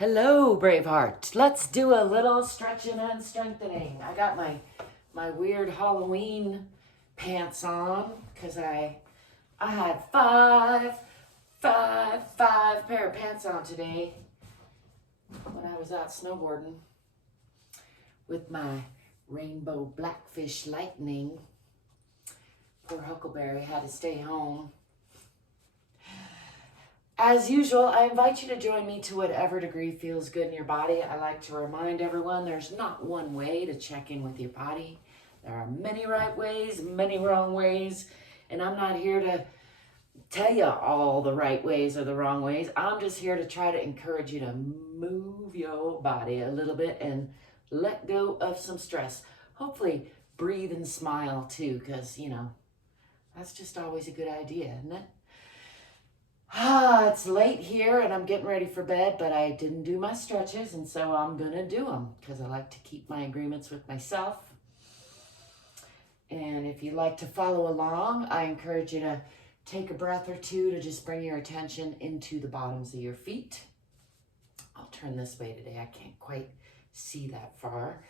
Hello, Braveheart. Let's do a little stretching and strengthening. I got my weird Halloween pants on because I had five pair of pants on today when I was out snowboarding with my rainbow blackfish lightning. Poor Huckleberry had to stay home. As usual, I invite you to join me to whatever degree feels good in your body. I like to remind everyone there's not one way to check in with your body. There are many right ways, many wrong ways, and I'm not here to tell you all the right ways or the wrong ways. I'm just here to try to encourage you to move your body a little bit and let go of some stress. Hopefully breathe and smile too, because, that's just always a good idea, isn't it? It's late here and I'm getting ready for bed, but I didn't do my stretches, and so I'm gonna do them because I like to keep my agreements with myself. And if you like to follow along, I encourage you to take a breath or two to just bring your attention into the bottoms of your feet. I'll turn this way today. I can't quite see that far.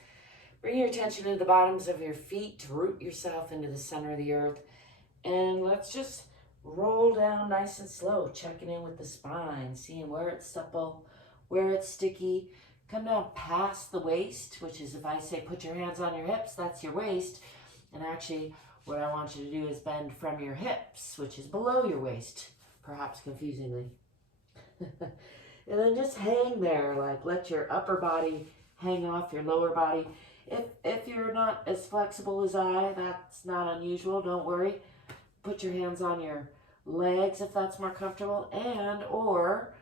Bring your attention to the bottoms of your feet, root yourself into the center of the earth, and let's just roll down nice and slow, checking in with the spine, seeing where it's supple, where it's sticky. Come down past the waist, which is, if I say put your hands on your hips, that's your waist. And actually, what I want you to do is bend from your hips, which is below your waist, perhaps confusingly. And then just hang there, like let your upper body hang off your lower body. If you're not as flexible as I, that's not unusual, don't worry. Put your hands on your legs if that's more comfortable, and or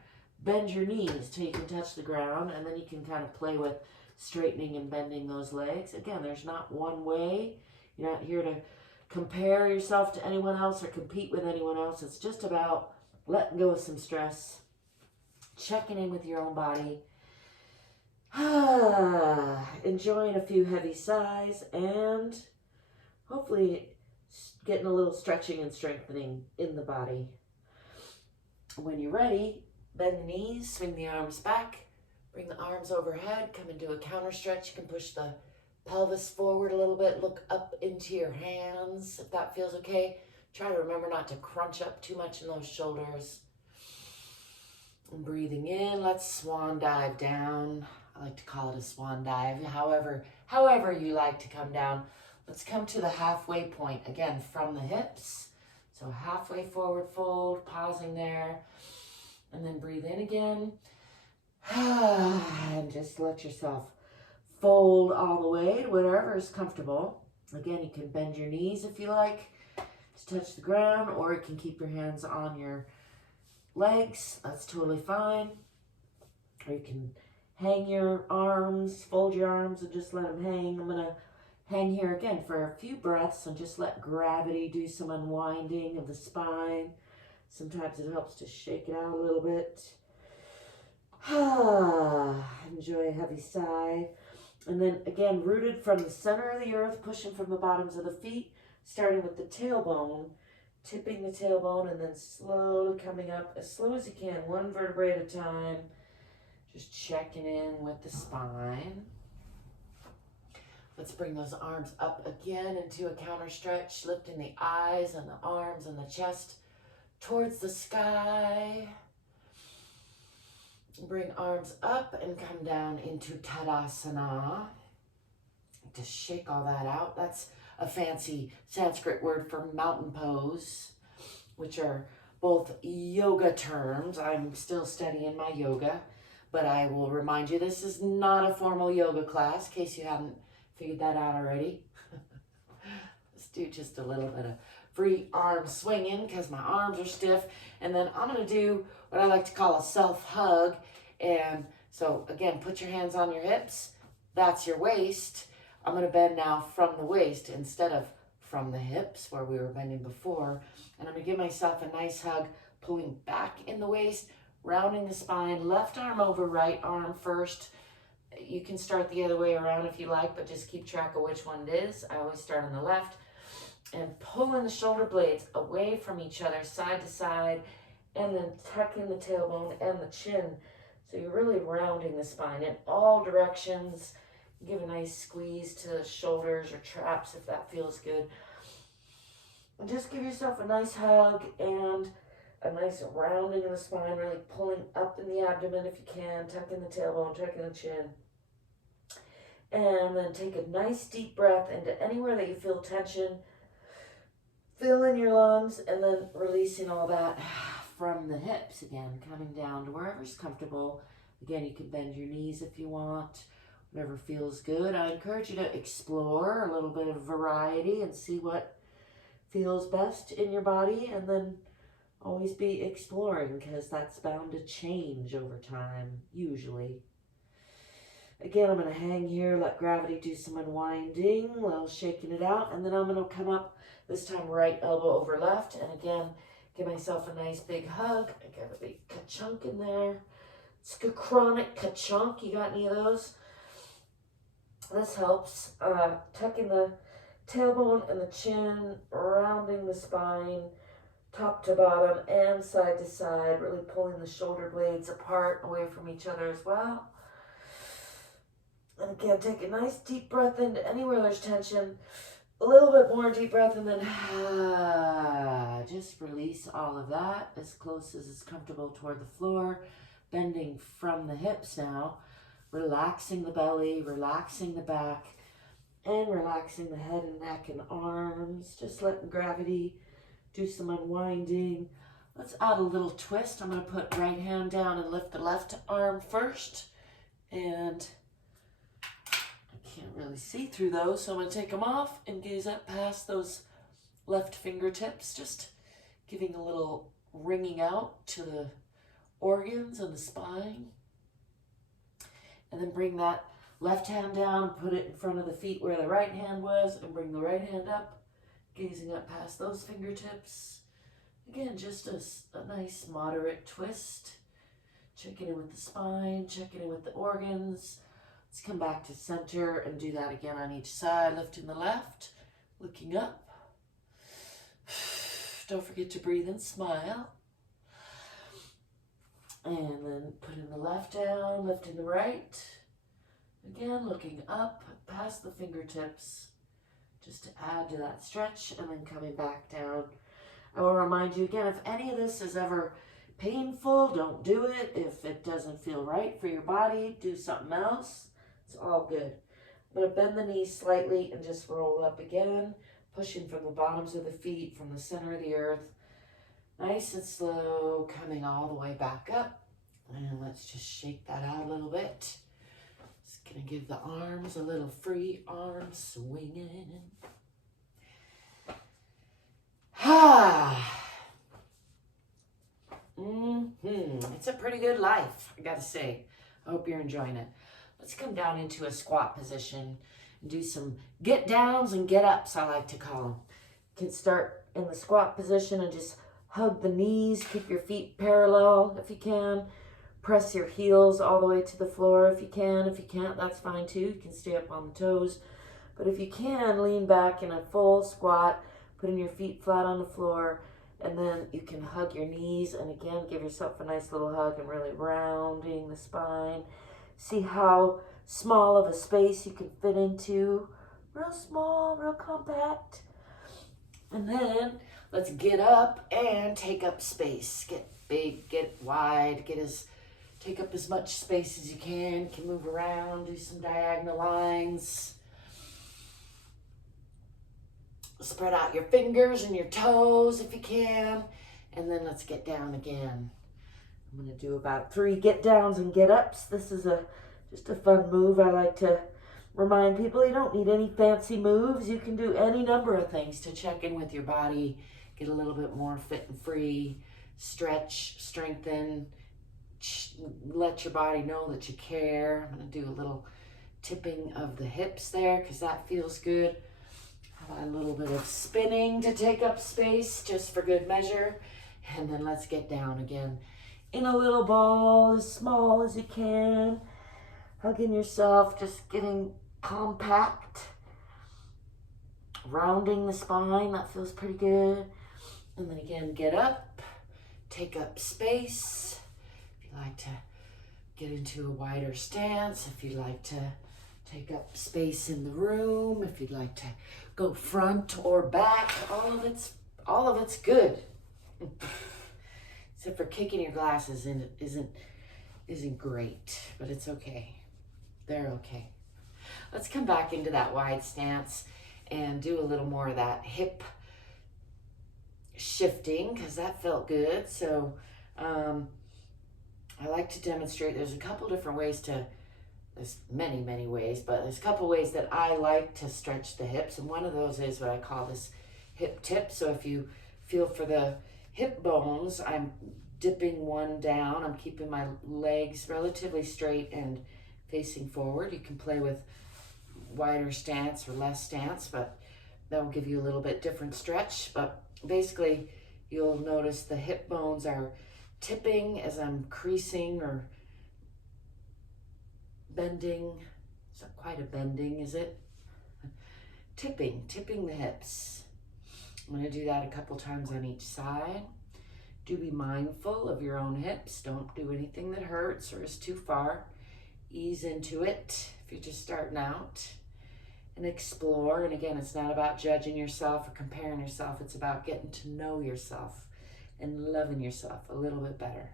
bend your knees till you can touch the ground, and then you can kind of play with straightening and bending those legs. Again, there's not one way. You're not here to compare yourself to anyone else or compete with anyone else. It's just about letting go of some stress, checking in with your own body, enjoying a few heavy sighs, and hopefully getting a little stretching and strengthening in the body. When you're ready, bend the knees, swing the arms back, bring the arms overhead, come into a counter stretch. You can push the pelvis forward a little bit, look up into your hands if that feels okay. Try to remember not to crunch up too much in those shoulders. And breathing in, let's swan dive down. I like to call it a swan dive, however you like to come down. Let's come to the halfway point, again, from the hips. So halfway forward fold, pausing there, and then breathe in again. And just let yourself fold all the way to whatever is comfortable. Again, you can bend your knees if you like to touch the ground, or you can keep your hands on your legs. That's totally fine. Or you can hang your arms, fold your arms and just let them hang. I'm going to hang here again for a few breaths and just let gravity do some unwinding of the spine. Sometimes it helps to shake it out a little bit. Enjoy a heavy sigh. And then again, rooted from the center of the earth, pushing from the bottoms of the feet, starting with the tailbone, tipping the tailbone, and then slowly coming up as slow as you can, one vertebrae at a time. Just checking in with the spine. Let's bring those arms up again into a counter stretch, lifting the eyes and the arms and the chest towards the sky. Bring arms up and come down into Tadasana. Just shake all that out. That's a fancy Sanskrit word for mountain pose, which are both yoga terms. I'm still studying my yoga, but I will remind you this is not a formal yoga class, in case you haven't figured that out already. Let's do just a little bit of free arm swinging because my arms are stiff. And then I'm going to do what I like to call a self-hug. And so, again, put your hands on your hips. That's your waist. I'm going to bend now from the waist instead of from the hips where we were bending before. And I'm going to give myself a nice hug, pulling back in the waist, rounding the spine, left arm over right arm first. You can start the other way around if you like, but just keep track of which one it is. I always start on the left. And pulling the shoulder blades away from each other, side to side, and then tucking the tailbone and the chin So you're really rounding the spine in all directions. Give a nice squeeze to the shoulders or traps if that feels good. And just give yourself a nice hug and a nice rounding in the spine, really pulling up in the abdomen if you can, tucking the tailbone, tucking the chin. And then take a nice deep breath into anywhere that you feel tension. Fill in your lungs and then releasing all that from the hips again, coming down to wherever's comfortable. Again, you can bend your knees if you want, whatever feels good. I encourage you to explore a little bit of variety and see what feels best in your body, and then always be exploring because that's bound to change over time, usually. Again, I'm going to hang here, let gravity do some unwinding, a little shaking it out, and then I'm going to come up, this time right elbow over left, and again, give myself a nice big hug. I got a big ka-chunk in there. It's a chronic ka-chunk. You got any of those? This helps. Tucking the tailbone and the chin, rounding the spine, top to bottom and side to side, really pulling the shoulder blades apart, away from each other as well. And again, take a nice deep breath into anywhere there's tension. A little bit more deep breath, and then just release all of that as close as is comfortable toward the floor. Bending from the hips now, relaxing the belly, relaxing the back, and relaxing the head and neck and arms. Just letting gravity do some unwinding. Let's add a little twist. I'm going to put right hand down and lift the left arm first. And I can't really see through those, so I'm going to take them off and gaze up past those left fingertips, just giving a little ringing out to the organs and the spine. And then bring that left hand down, put it in front of the feet where the right hand was, and bring the right hand up, gazing up past those fingertips. Again, just a nice moderate twist. Checking in with the spine, checking in with the organs. Let's come back to center and do that again on each side. Lifting the left, looking up. Don't forget to breathe and smile. And then putting the left down, lifting the right. Again, looking up past the fingertips, just to add to that stretch, and then coming back down. I will remind you again, if any of this is ever painful, don't do it. If it doesn't feel right for your body, do something else. It's all good. I'm going to bend the knees slightly and just roll up again, pushing from the bottoms of the feet, from the center of the earth. Nice and slow, coming all the way back up. And let's just shake that out a little bit. Just gonna give the arms a little free arm swinging. It's a pretty good life, I gotta say. I hope you're enjoying it. Let's come down into a squat position and do some get downs and get ups, I like to call them. You can start in the squat position and just hug the knees, keep your feet parallel if you can. Press your heels all the way to the floor if you can. If you can't, that's fine too. You can stay up on the toes. But if you can, lean back in a full squat, putting your feet flat on the floor, and then you can hug your knees, and again, give yourself a nice little hug and really rounding the spine. See how small of a space you can fit into. Real small, real compact. And then let's get up and take up space. Get big, get wide, take up as much space as you can. You can move around, do some diagonal lines. Spread out your fingers and your toes if you can. And then let's get down again. I'm going to do about 3 get downs and get ups. This is just a fun move. I like to remind people you don't need any fancy moves. You can do any number of things to check in with your body, get a little bit more fit and free, stretch, strengthen, let your body know that you care. I'm going to do a little tipping of the hips there because that feels good. A little bit of spinning to take up space just for good measure. And then let's get down again in a little ball as small as you can. Hugging yourself, just getting compact. Rounding the spine, that feels pretty good. And then again, get up, take up space. If you like to get into a wider stance, if you'd like to take up space in the room, if you'd like to go front or back, all of it's good. Except for kicking your glasses isn't great, but it's okay. They're okay. Let's come back into that wide stance and do a little more of that hip shifting, because that felt good. So I like to demonstrate, there's a couple different ways there's many ways, but there's a couple ways that I like to stretch the hips, and one of those is what I call this hip tip. So if you feel for the hip bones, I'm dipping one down, I'm keeping my legs relatively straight and facing forward. You can play with wider stance or less stance, but that will give you a little bit different stretch. But basically, you'll notice the hip bones are tipping as I'm creasing or bending. It's not quite a bending, is it? Tipping the hips. I'm going to do that a couple times on each side. Do be mindful of your own hips. Don't do anything that hurts or is too far. Ease into it if you're just starting out, and explore. And again, it's not about judging yourself or comparing yourself. It's about getting to know yourself and loving yourself a little bit better.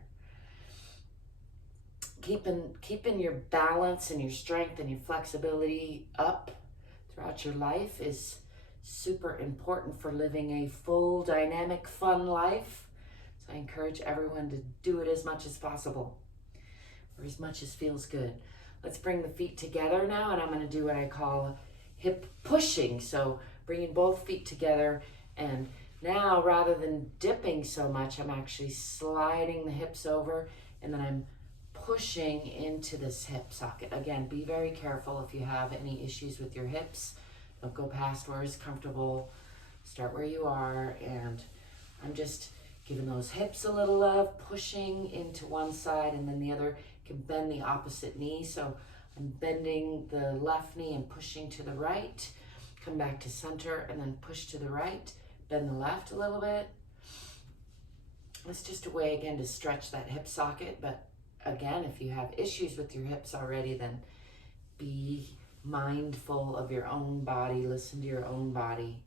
Keeping your balance and your strength and your flexibility up throughout your life is super important for living a full, dynamic, fun life. So I encourage everyone to do it as much as possible, or as much as feels good. Let's bring the feet together now, and I'm going to do what I call hip pushing. So bringing both feet together, and now rather than dipping so much, I'm actually sliding the hips over, and then I'm pushing into this hip socket. Again, be very careful if you have any issues with your hips. Don't go past where it's comfortable. Start where you are, and I'm just giving those hips a little love, pushing into one side, and then the other can bend the opposite knee. So I'm bending the left knee and pushing to the right. Come back to center and then push to the right. Bend the left a little bit. It's just a way, again, to stretch that hip socket. But again, if you have issues with your hips already, then be mindful of your own body. Listen to your own body.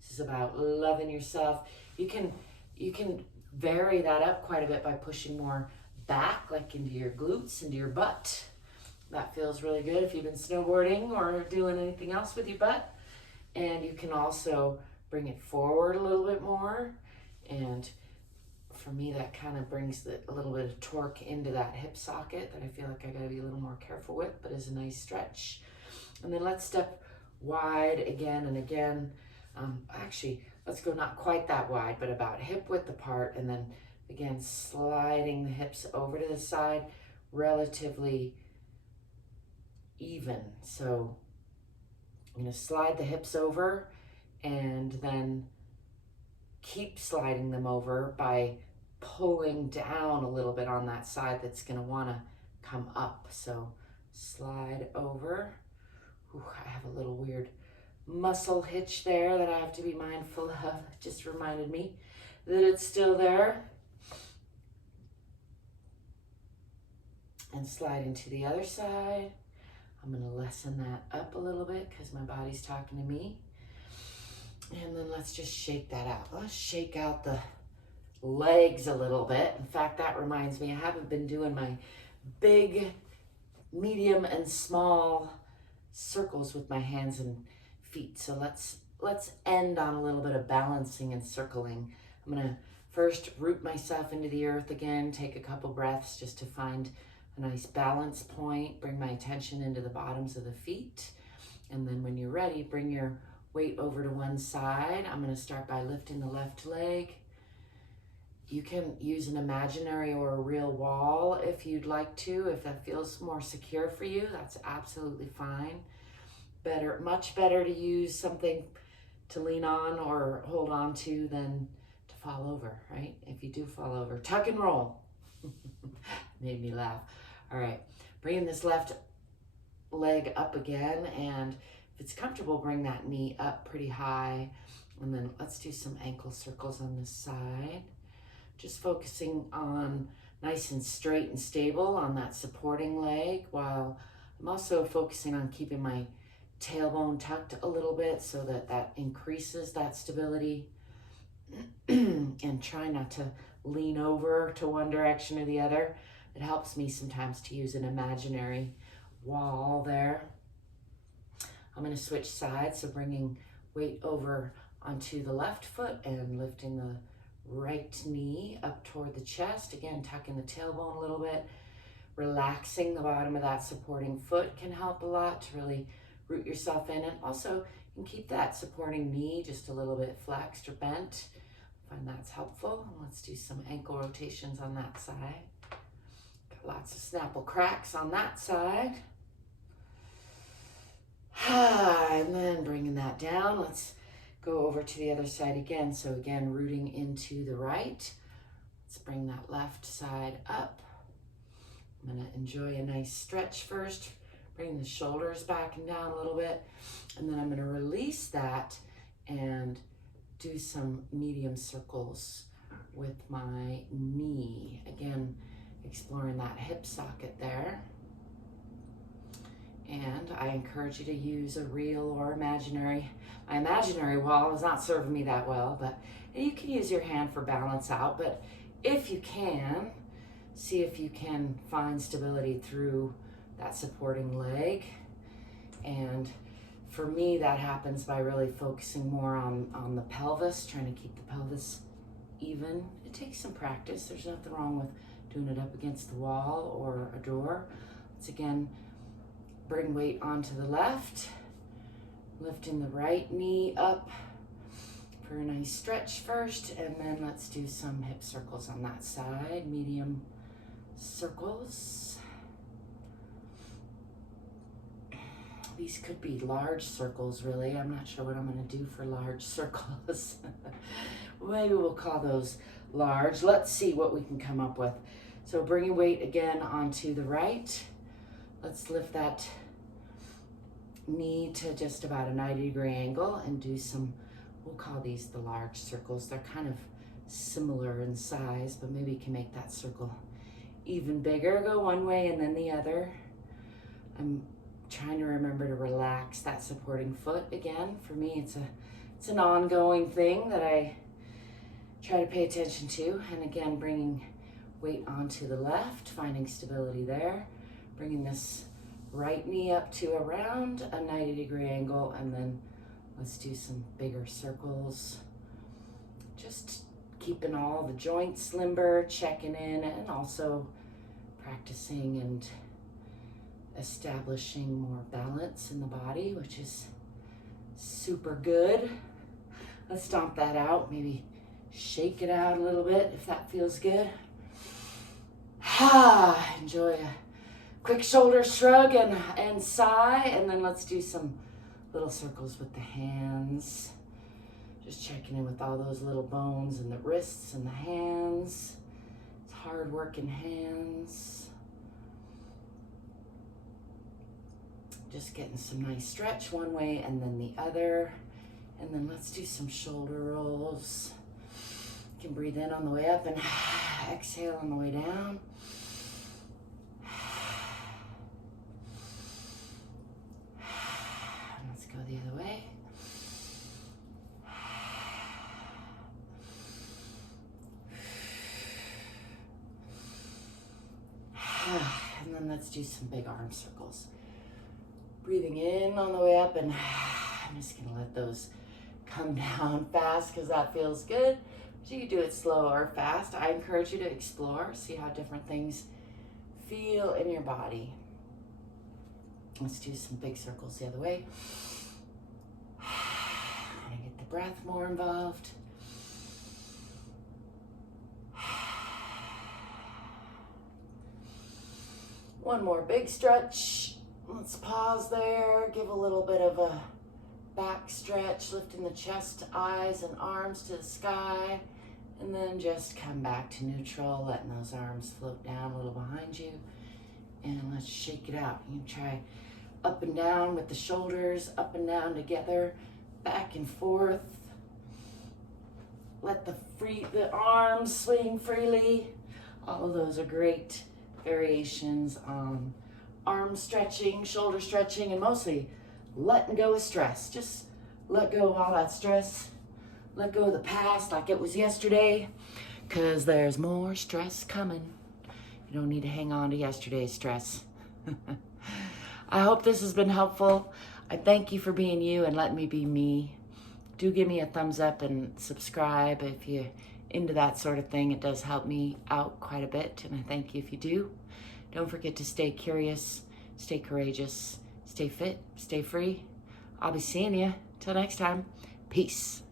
This is about loving yourself. You can vary that up quite a bit by pushing more back, like into your glutes, into your butt. That feels really good if you've been snowboarding or doing anything else with your butt. And you can also bring it forward a little bit more. And for me, that kind of brings a little bit of torque into that hip socket that I feel like I gotta be a little more careful with, but is a nice stretch. And then let's step wide again and again. Actually, let's go not quite that wide, but about hip width apart, and then again, sliding the hips over to the side, relatively even. So I'm gonna slide the hips over and then keep sliding them over by pulling down a little bit on that side that's gonna wanna come up. So slide over. Ooh, I have a little weird muscle hitch there that I have to be mindful of. It just reminded me that it's still there. And slide into the other side. I'm gonna lessen that up a little bit because my body's talking to me. And then let's just shake that out. Let's shake out the legs a little bit. In fact, that reminds me, I haven't been doing my big, medium, and small circles with my hands and feet. So let's end on a little bit of balancing and circling. I'm gonna first root myself into the earth again, take a couple breaths just to find a nice balance point, bring my attention into the bottoms of the feet. And then when you're ready, bring your weight over to one side. I'm gonna start by lifting the left leg. You can use an imaginary or a real wall if you'd like to. If that feels more secure for you, that's absolutely fine. Much better to use something to lean on or hold on to than to fall over, right? If you do fall over, tuck and roll. Made me laugh. All right, bringing this left leg up again, and if it's comfortable, bring that knee up pretty high. And then let's do some ankle circles on this side. Just focusing on nice and straight and stable on that supporting leg, while I'm also focusing on keeping my tailbone tucked a little bit so that that increases that stability. And try not to lean over to one direction or the other. It helps me sometimes to use an imaginary wall there. I'm going to switch sides, so bringing weight over onto the left foot and lifting the right knee up toward the chest. Again, tucking the tailbone a little bit. Relaxing the bottom of that supporting foot can help a lot to really root yourself in. And also, you can keep that supporting knee just a little bit flexed or bent. Find that's helpful. And let's do some ankle rotations on that side. Got lots of snapple cracks on that side. And then bringing that down, let's go over to the other side again. So again, rooting into the right. Let's bring that left side up. I'm gonna enjoy a nice stretch first, bring the shoulders back and down a little bit, and then I'm gonna release that and do some medium circles with my knee. Again, exploring that hip socket there. And I encourage you to use a real or imaginary. My imaginary wall is not serving me that well, but you can use your hand for balance out. But if you can, see if you can find stability through that supporting leg. And for me, that happens by really focusing more on the pelvis, trying to keep the pelvis even. It takes some practice. There's nothing wrong with doing it up against the wall or a door. Let's again bring weight onto the left, lifting the right knee up for a nice stretch first, and then let's do some hip circles on that side, medium circles. These could be large circles, really. I'm not sure what I'm going to do for large circles. Maybe we'll call those large. Let's see what we can come up with. So bringing weight again onto the right. Let's lift that knee to just about a 90-degree angle and do some, we'll call these the large circles. They're kind of similar in size, but maybe you can make that circle even bigger. Go one way and then the other. I'm trying to remember to relax that supporting foot again. For me, it's an ongoing thing that I try to pay attention to. And again, bringing weight onto the left, finding stability there, bringing this right knee up to around a 90-degree angle, and then let's do some bigger circles. Just keeping all the joints limber, checking in, and also practicing and establishing more balance in the body, which is super good. Let's stomp that out, maybe shake it out a little bit if that feels good. Enjoy a quick shoulder shrug and sigh, and then let's do some little circles with the hands. Just checking in with all those little bones in the wrists and the hands. It's hard working hands. Just getting some nice stretch one way and then the other. And then let's do some shoulder rolls. You can breathe in on the way up and exhale on the way down. Let's go the other way. And then let's do some big arm circles. Breathing in on the way up, and I'm just gonna let those come down fast because that feels good. So you can do it slow or fast. I encourage you to explore, see how different things feel in your body. Let's do some big circles the other way. And get the breath more involved. One more big stretch. Let's pause there, give a little bit of a back stretch, lifting the chest, eyes, and arms to the sky, and then just come back to neutral, letting those arms float down a little behind you, and let's shake it out. You can try up and down with the shoulders, up and down together, back and forth. Let the arms swing freely. All of those are great variations on arm stretching, shoulder stretching, and mostly letting go of stress. Just let go of all that stress. Let go of the past like it was yesterday, because there's more stress coming. You don't need to hang on to yesterday's stress. I hope this has been helpful. I thank you for being you and letting me be me. Do give me a thumbs up and subscribe if you're into that sort of thing. It does help me out quite a bit, and I thank you if you do. Don't forget to stay curious, stay courageous, stay fit, stay free. I'll be seeing you. Till next time, peace.